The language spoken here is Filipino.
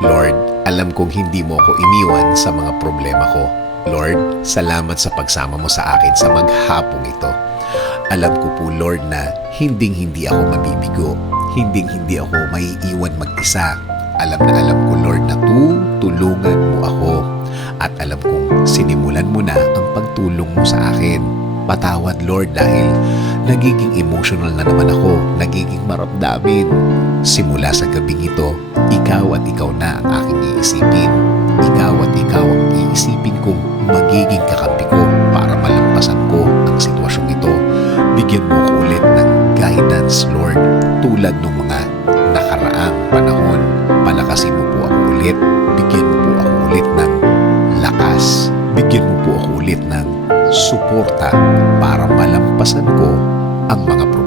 Lord, alam kong hindi mo ako iniwan sa mga problema ko. Lord, salamat sa pagsama mo sa akin sa maghapong ito. Alam ko po, Lord, na hinding-hindi ako mabibigo. Hinding-hindi ako maiiwan mag-isa. Alam ko, Lord, na tutulungan mo ako. At alam kong sinimulan mo na ang pagtulong mo sa akin. Patawad, Lord, dahil nagiging emotional na naman ako, nagiging maramdamin. Simula sa gabing ito, ikaw at ikaw na ang aking iisipin. Ikaw at ikaw ang iisipin kong magiging kakampi ko para malampasan ko ang sitwasyong ito. Bigyan mo ko ulit ng guidance, Lord, tulad ng mga nakaraang panahon. Palakasin mo po ako ulit. Bigyan mo po ako ulit ng lakas. Bigyan mo po ako ulit ng suporta para malampasan ko ang mga problema.